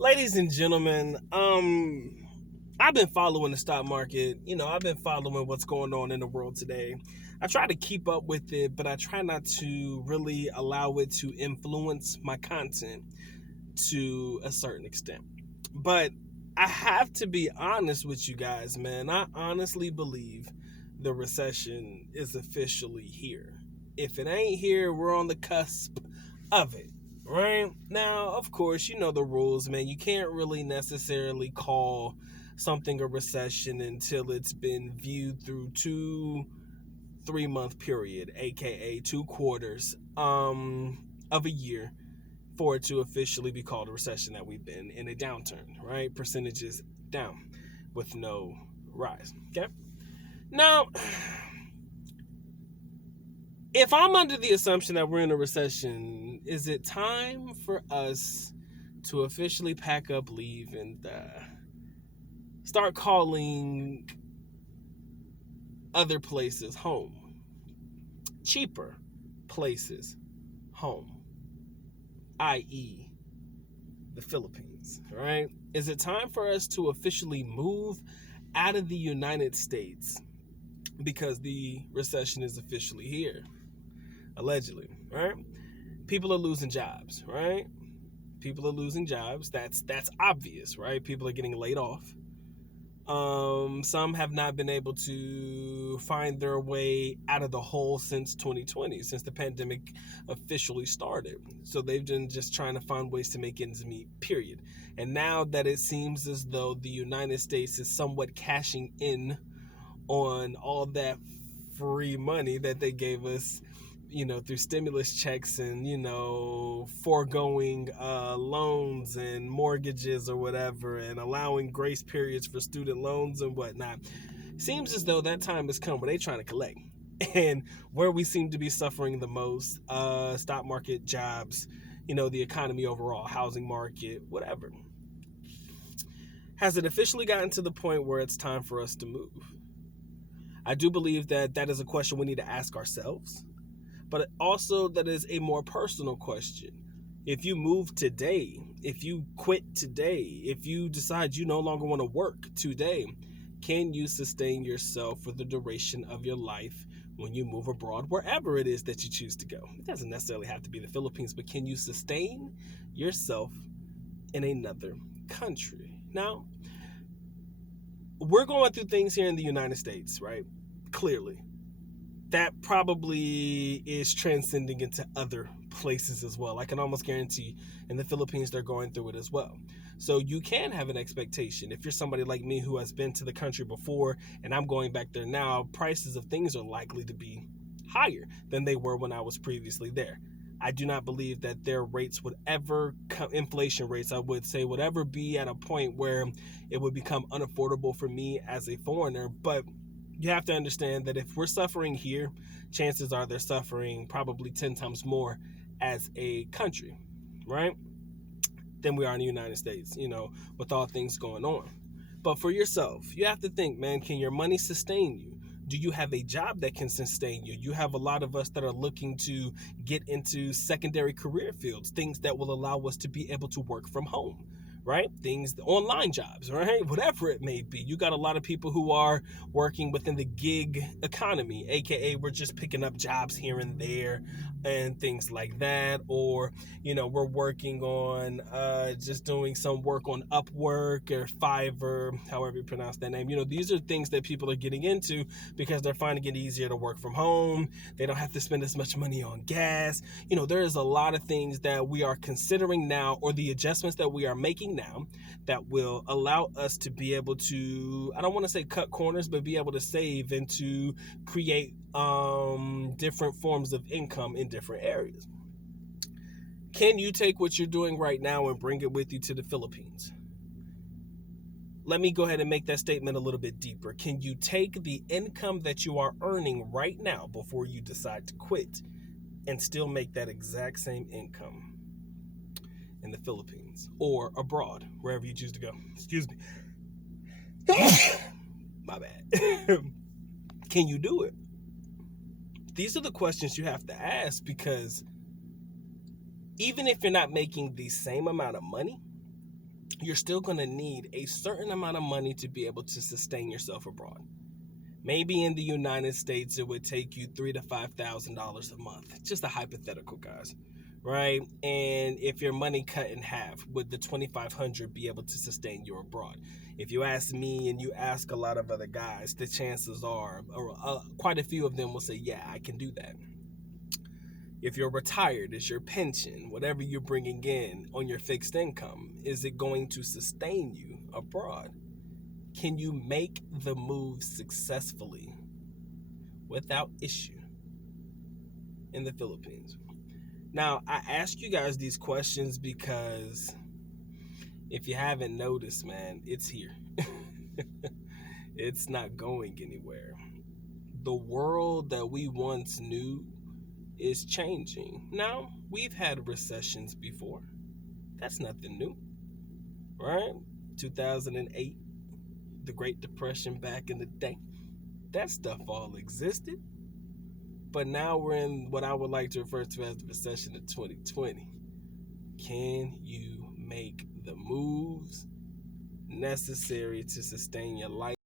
Ladies and gentlemen, I've been following the stock market. I've been following what's going on in the world today. I try to keep up with it, but I try not to really allow it to influence my content to a certain extent. But I have to be honest with you guys, man. I honestly believe the recession is officially here. If it ain't here, we're on the cusp of it. Right? Now, of course, you know the rules, man. You can't really necessarily call something a recession until it's been viewed through 2 3 month period, aka 2 quarters of a year, for it to officially be called a recession, that we've been in a downturn, right? Percentages down with no rise. Okay. Now, if I'm under the assumption that we're in a recession, is it time for us to officially pack up, leave, and start calling other places home? Cheaper places home, i.e., the Philippines, right? Is it time for us to officially move out of the United States because the recession is officially here? Allegedly, right? People are losing jobs, right? People are losing jobs. That's obvious, right? People are getting laid off. Some have not been able to find their way out of the hole since 2020, since the pandemic officially started. So they've been just trying to find ways to make ends meet, period. And now that it seems as though the United States is somewhat cashing in on all that free money that they gave us, through stimulus checks and, foregoing loans and mortgages or whatever, and allowing grace periods for student loans and whatnot. Seems as though that time has come where they're trying to collect. And where we seem to be suffering the most, stock market, jobs, the economy overall, housing market, whatever. Has it officially gotten to the point where it's time for us to move? I do believe that is a question we need to ask ourselves. But also, that is a more personal question. If you move today, if you quit today, if you decide you no longer want to work today, can you sustain yourself for the duration of your life when you move abroad, wherever it is that you choose to go? It doesn't necessarily have to be the Philippines, but can you sustain yourself in another country? Now, we're going through things here in the United States, right? Clearly. That probably is transcending into other places as well. I can almost guarantee in the Philippines they're going through it as well. So you can have an expectation. If you're somebody like me who has been to the country before and I'm going back there now, prices of things are likely to be higher than they were when I was previously there. I do not believe that their rates would ever, inflation rates, I would say, would ever be at a point where it would become unaffordable for me as a foreigner. But you have to understand that if we're suffering here, chances are they're suffering probably 10 times more as a country, right? Than we are in the United States, with all things going on. But for yourself, you have to think, man, can your money sustain you? Do you have a job that can sustain you? You have a lot of us that are looking to get into secondary career fields, things that will allow us to be able to work from home. Right? Things, online jobs, right? Whatever it may be. You got a lot of people who are working within the gig economy, aka we're just picking up jobs here and there and things like that. Or, we're working on just doing some work on Upwork or Fiverr, however you pronounce that name. These are things that people are getting into because they're finding it easier to work from home. They don't have to spend as much money on gas. There is a lot of things that we are considering now, or the adjustments that we are making now, that will allow us to be able to, I don't want to say cut corners, but be able to save and to create different forms of income in different areas. Can you take what you're doing right now and bring it with you to the Philippines? Let me go ahead and make that statement a little bit deeper. Can you take the income that you are earning right now before you decide to quit and still make that exact same income in the Philippines or abroad, wherever you choose to go? Excuse me. My bad. Can you do it? These are the questions you have to ask, because even if you're not making the same amount of money, you're still going to need a certain amount of money to be able to sustain yourself abroad. Maybe in the United States, it would take you $3,000 to $5,000 a month. Just a hypothetical, guys, right? And if your money cut in half, would the $2,500 be able to sustain you abroad? If you ask me and you ask a lot of other guys, the chances are, quite a few of them will say, yeah, I can do that. If you're retired, is your pension, whatever you're bringing in on your fixed income, is it going to sustain you abroad? Can you make the move successfully without issue in the Philippines? Now, I ask you guys these questions because if you haven't noticed, man, it's here. It's not going anywhere. The world that we once knew is changing. Now, we've had recessions before. That's nothing new, right? 2008, the Great Depression back in the day. That stuff all existed. But now we're in what I would like to refer to as the recession of 2020. Can you make the moves necessary to sustain your life?